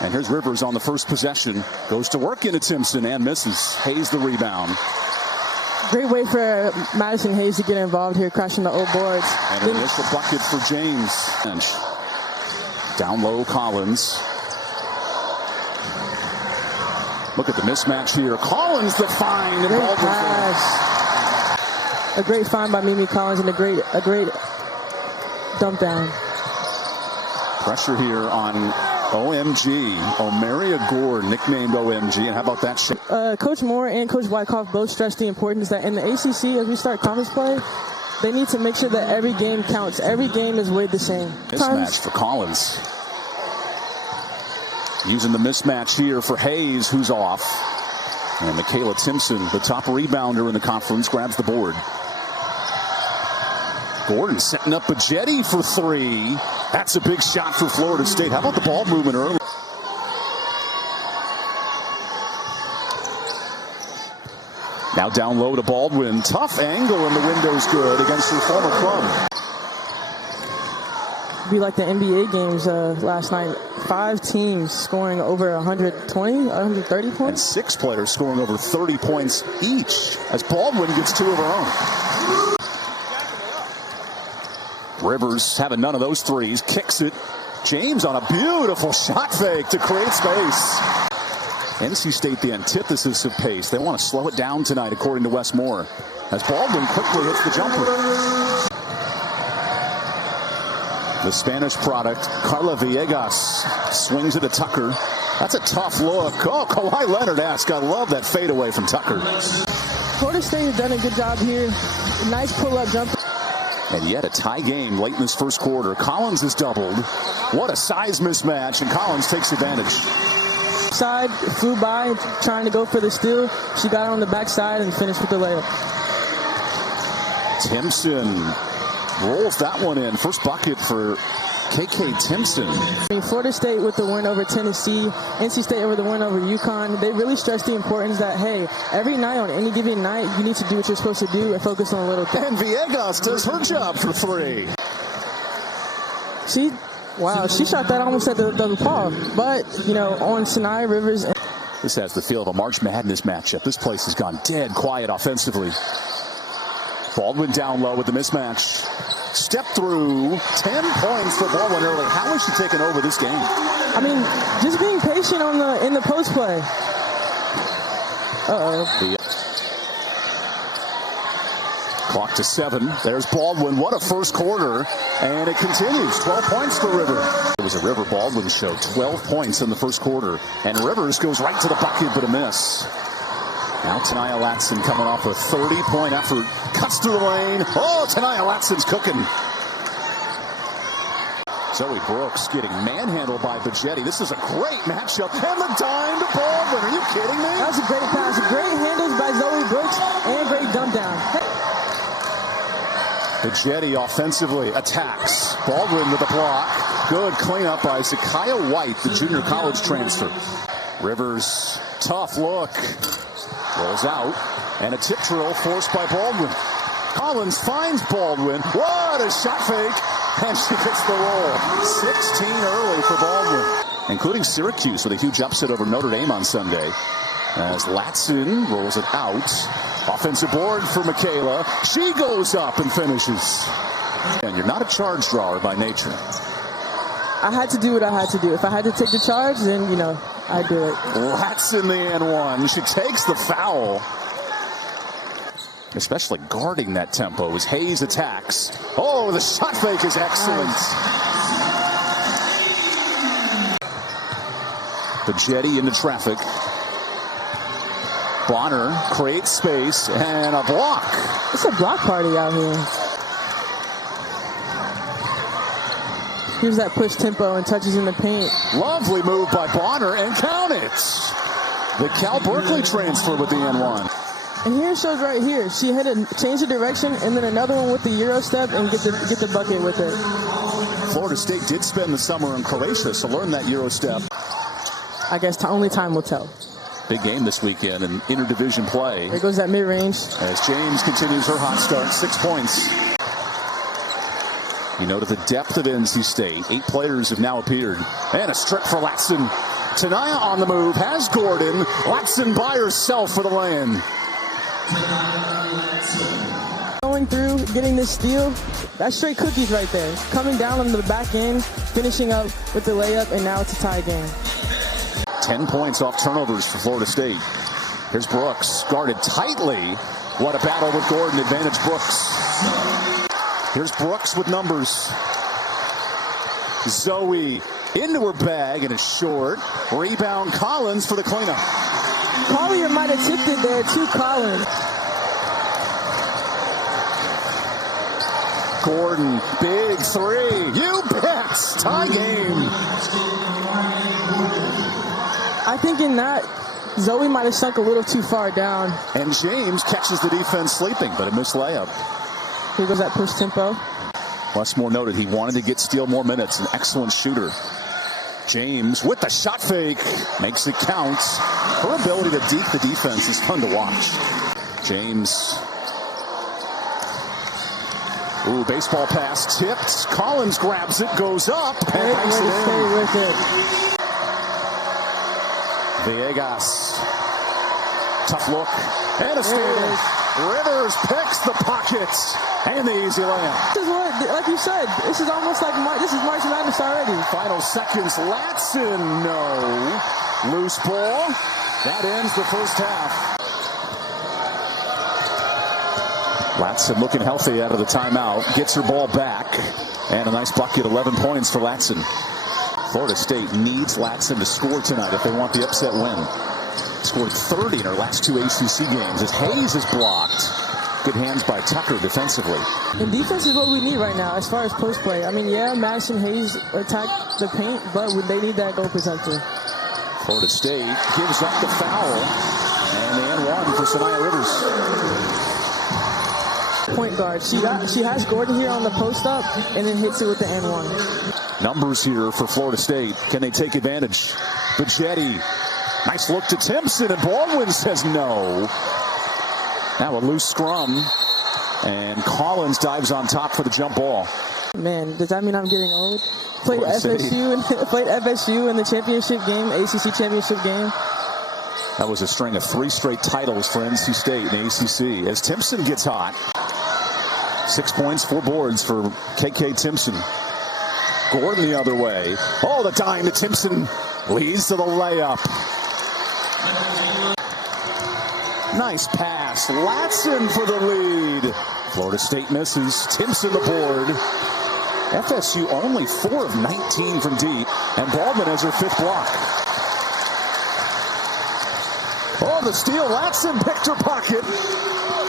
And here's Rivers on the first possession. Goes to work into Timpson and misses. Hayes the rebound. Great way for Madison Hayes to get involved here, crashing the old boards. And an initial bucket for James. Down low, Collins. Look at the mismatch here. Collins the find. Great pass. A great find by Mimi Collins and a great dump down. Pressure here on OMG. Omaria Gore, nicknamed OMG. And how about that shot? Coach Moore and Coach Wyckoff both stressed the importance that in the ACC, as we start conference play, they need to make sure that every game counts. Every game is weighed the same. Mismatch for Collins. Using the mismatch here for Hayes, who's off. And Michaela Timpson, the top rebounder in the conference, grabs the board. Gordon setting up a jetty for three. That's a big shot for Florida State. How about the ball movement early? Now down low to Baldwin. Tough angle, and the window's good against her former club. Be like the NBA games last night. 5 teams scoring over 120, 130 points. And 6 players scoring over 30 points each as Baldwin gets 2 of her own. Rivers having none of those threes. Kicks it. James on a beautiful shot fake to create space. NC State, the antithesis of pace. They want to slow it down tonight, according to Wes Moore, as Baldwin quickly hits the jumper. The Spanish product, Carla Villegas, swings it to Tucker. That's a tough look. Oh, Kawhi Leonard asked. I love that fadeaway from Tucker. Florida State has done a good job here. Nice pull-up jumper. And yet a tie game late in this first quarter. Collins is doubled. What a size mismatch, and Collins takes advantage. Side flew by, trying to go for the steal. She got it on the backside and finished with the layup. Timpson rolls that one in. First bucket for KK Timpson. Florida State with the win over Tennessee, NC State over the win over UConn. They really stress the importance that, hey, every night on any given night, you need to do what you're supposed to do and focus on a little thing. And Villegas does her job for 3. Wow, she shot that almost at the ball. But, you know, on Sinai Rivers. This has the feel of a March Madness matchup. This place has gone dead quiet offensively. Baldwin down low with the mismatch. Step through. 10 points for Baldwin early. How is she taking over this game? I mean, just being patient in the post play. Uh-oh. Clock to 7. There's Baldwin. What a first quarter. And it continues. 12 points for River. It was a River Baldwin show. 12 points in the first quarter. And Rivers goes right to the bucket, but a miss. Now Tanaya Latson coming off a 30-point effort. Cuts through the lane. Oh, Tanaya Latson's cooking. Zoe Brooks getting manhandled by Bajetti. This is a great matchup. And the dime to Baldwin. Are you kidding me? That's a great pass. Great handles by Zoe Brooks and great dump down. Bajetti offensively attacks. Baldwin with a block. Good cleanup by Zakiya White, the junior college transfer. Rivers, tough look. Rolls out, and a tip drill forced by Baldwin. Collins finds Baldwin. What a shot fake, and she gets the roll. 16 early for Baldwin, including Syracuse with a huge upset over Notre Dame on Sunday. As Latson rolls it out. Offensive board for Michaela. She goes up and finishes. And you're not a charge drawer by nature. I had to do what I had to do. If I had to take the charge, then, you know, I do it. Latson the N1. She takes the foul. Especially guarding that tempo as Hayes attacks. Oh, the shot fake is excellent. Bajetti into traffic. Bonner creates space and a block. It's a block party out here. Here's that push tempo and touches in the paint. Lovely move by Bonner, and count it. The Cal Berkeley transfer with the N1. And here it shows right here. She had to change the direction and then another one with the Euro step and get the bucket with it. Florida State did spend the summer in Croatia, so learn that Euro step. I guess only time will tell. Big game this weekend in interdivision play. There goes that mid-range. As James continues her hot start, 6 points. You know, to the depth of NC State, 8 players have now appeared. And a strip for Latson. Tenaya on the move, has Gordon. Latson by herself for the lay-in. Going through, getting this steal, that's straight cookies right there. Coming down on the back end, finishing up with the layup, and now it's a tie game. 10 points off turnovers for Florida State. Here's Brooks, guarded tightly. What a battle with Gordon, advantage Brooks. Here's Brooks with numbers. Zoe into her bag and is short. Rebound Collins for the cleanup. Collier might have tipped it there to Collins. Gordon, big three. You bet. Tie game. I think in that, Zoe might have sunk a little too far down. And James catches the defense sleeping, but a missed layup. Here goes that push tempo. Westmore noted he wanted to get Steele more minutes. An excellent shooter. James with the shot fake. Makes it count. Her ability to deke the defense is fun to watch. James. Ooh, baseball pass tipped. Collins grabs it, goes up, and banks it in. With it. Villegas. Tough look. And a steal. Rivers picks the pocket. And the easy layup. This is what, like you said, this is almost like this is March Madness already. Final seconds. Latson, no. Loose ball. That ends the first half. Latson looking healthy out of the timeout. Gets her ball back. And a nice bucket, 11 points for Latson. Florida State needs Latson to score tonight if they want the upset win. Scored 30 in her last two ACC games as Hayes is blocked. Good hands by Tucker defensively. And defense is what we need right now as far as post play. I mean, yeah, Madison Hayes attacked the paint, but they need that goal presumptive. Florida State gives up the foul. And the N1 for Sanaya Rivers. Point guard. She has Gordon here on the post up and then hits it with the N1. Numbers here for Florida State. Can they take advantage? Bigetti. Nice look to Timpson, and Baldwin says no. Now a loose scrum, and Collins dives on top for the jump ball. Man, does that mean I'm getting old? Played FSU in the championship game, ACC championship game. That was a string of 3 straight titles for NC State in the ACC. As Timpson gets hot, 6 points, 4 boards for KK Timpson. Gordon the other way. Oh, the dime to Timpson leads to the layup. Nice pass. Latson for the lead. Florida State misses. Timpson the board. FSU only 4 of 19 from deep. And Baldwin has her 5th block. Oh, the steal. Latson picked her pocket.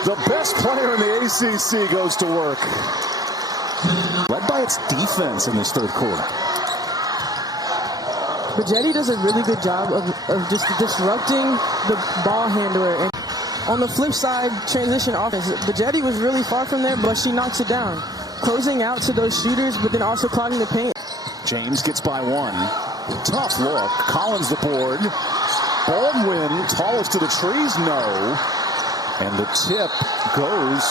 The best player in the ACC goes to work. Led by its defense in this third quarter. Bigetti does a really good job of just disrupting the ball handler. And on the flip side, transition offense. Bigetti was really far from there, but she knocks it down. Closing out to those shooters, but then also clogging the paint. James gets by 1. Tough look. Collins the board. Baldwin, tallest to the trees, no. And the tip goes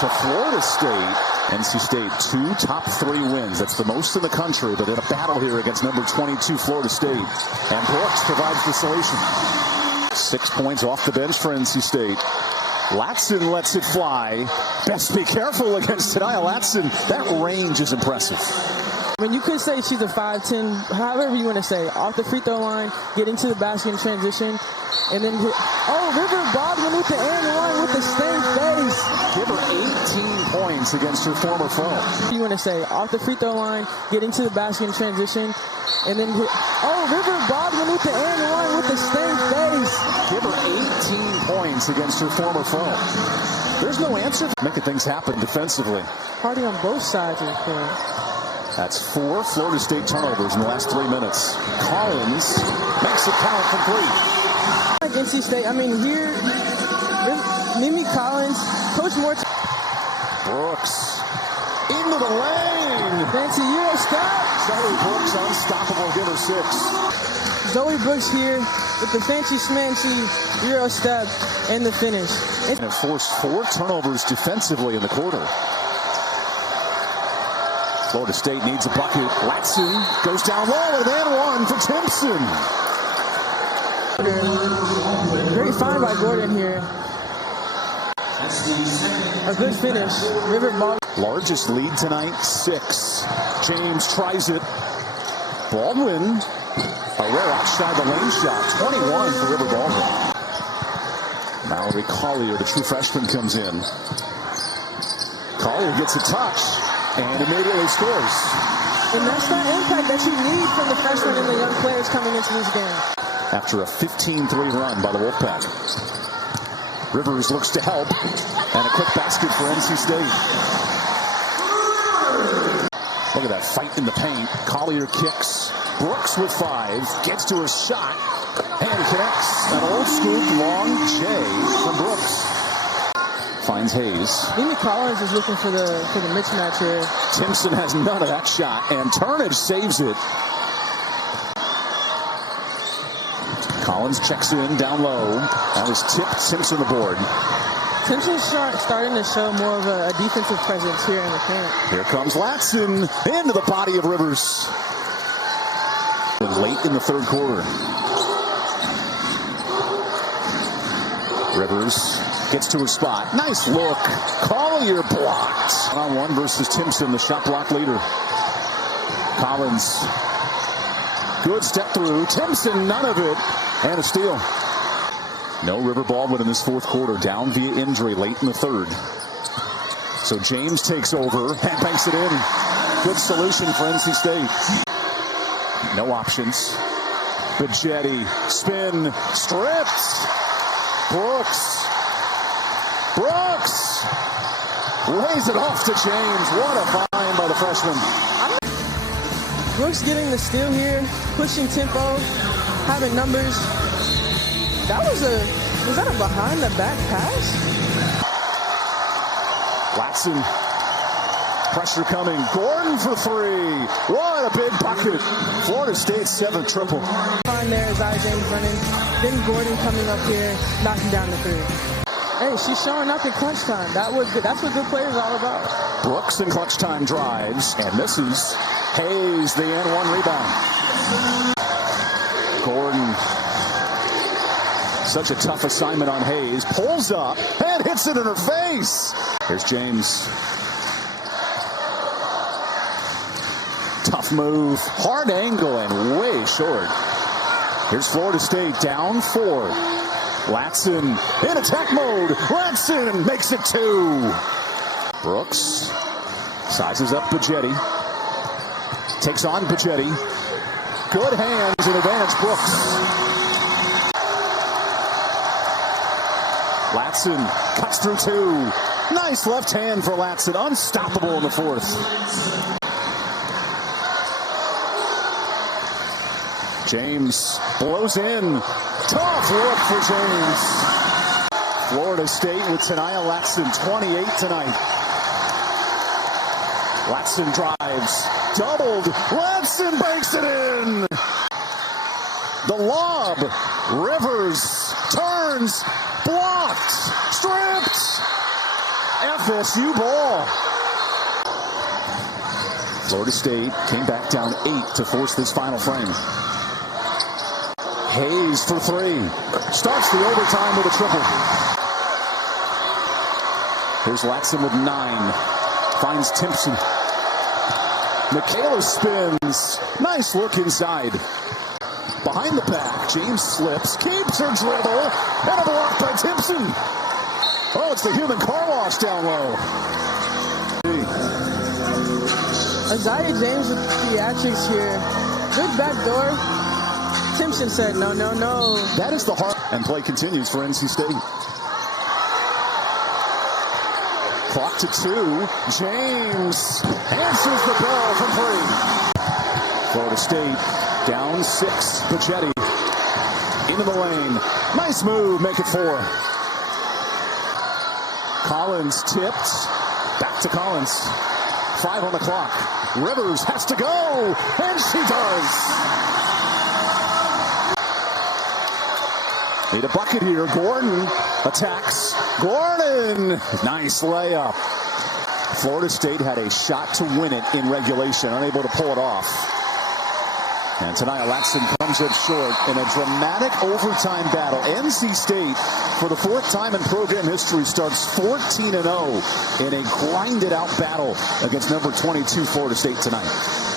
to Florida State. NC State, 2 top 3 wins. That's the most in the country, but in a battle here against number 22 Florida State. And Brooks provides the solution. 6 points off the bench for NC State. Latson lets it fly. Best be careful against Tenaya Latson. That range is impressive. I mean, you could say she's a 5'10", however you want to say. Off the free throw line, getting to the basket in transition. And then, River Baldwin with the N1 with the same face. Give her 18 points against her former foe. You want to say, off the free throw line, getting to the basket in transition. And then, River Baldwin with the N1 with the same face. Give her 18 points against her former foe. There's no answer for making things happen defensively. Party on both sides of the court. That's 4 Florida State turnovers in the last 3 minutes. Collins makes it count from 3. NC State, I mean, here, Mimi Collins, Coach Moore. Brooks into the lane. Fancy Euro step. Zoe Brooks unstoppable, give her 6. Zoe Brooks here with the fancy smancy Euro step and the finish. And it forced 4 turnovers defensively in the quarter. Florida State needs a bucket. Latson goes down low and then 1 for Timpson. Great find by Gordon here. A good finish. River Baldwin. Largest lead tonight, 6. James tries it. Baldwin, a rare outside the lane shot. 21 for River Baldwin. Mallory Collier, the true freshman, comes in. Collier gets a touch and immediately scores. And that's that impact that you need from the freshmen and the young players coming into this game. After a 15-3 run by the Wolfpack. Rivers looks to help, and a quick basket for NC State. Look at that fight in the paint. Collier kicks. Brooks with 5, gets to a shot, and connects. An old scoop long J from Brooks. Finds Hayes. Amy Collins is looking for the mismatch here. Timpson has none of that shot, and Turnage saves it. Collins checks in down low. That was tipped. Timpson aboard. Timpson's starting to show more of a defensive presence here in the paint. Here comes Latson into the body of Rivers. Late in the third quarter. Rivers gets to his spot. Nice look. Collier blocked. 1-on-1 versus Timpson, the shot block leader. Collins. Good step through. Timpson, none of it. And a steal. No River Baldwin in this fourth quarter. Down via injury late in the third. So James takes over and banks it in. Good solution for NC State. No options. Bajetti. Spin. Stripped. Brooks. Brooks. Lays it off to James. What a find by the freshman. Brooks getting the steal here. Pushing tempo. Having numbers. Was that a behind the back pass? Latson. Pressure coming. Gordon for 3. What a big bucket. Florida State's 7th triple. Find there is Aziaha James running. Then Gordon coming up here, knocking down the 3. Hey, she's showing up in clutch time. That's what good players are all about. Brooks in clutch time drives and misses. Hayes, the N1 rebound. Gordon. Such a tough assignment on Hayes. Pulls up and hits it in her face. Here's James. Tough move. Hard angle and way short. Here's Florida State down 4. Latson in attack mode. Latson makes it 2. Brooks sizes up Bajetti. Takes on Bajetti. Good hands and advantage Brooks. Latson cuts through 2. Nice left hand for Latson. Unstoppable in the fourth. James blows in. Tough work for James. Florida State with Tania Latson, 28 tonight. Latson drives. Doubled. Latson banks it in. The lob. Rivers turns. Blocked. Stripped. FSU ball. Florida State came back down 8 to force this final frame. Hayes for 3. Starts the overtime with a triple. Here's Latson with 9. Finds Timpson. Michaela spins. Nice look inside. Behind the back, James slips, keeps her dribble, and a block by Timpson. Oh, it's the human car wash down low. Aziaha James with theatrics here. Good back door. Timpson said, no, no, no. That is the heart. And play continues for NC State. Clock to 2. James answers the bell from 3. Florida State down 6. Bajetti into the lane. Nice move. Make it 4. Collins tipped. Back to Collins. 5 on the clock. Rivers has to go. And she does. Need a bucket here. Gordon attacks. Gordon. Nice layup. Florida State had a shot to win it in regulation. Unable to pull it off. And tonight, Latson comes up short in a dramatic overtime battle. NC State, for the fourth time in program history, starts 14-0 in a grinded-out battle against number 22 Florida State tonight.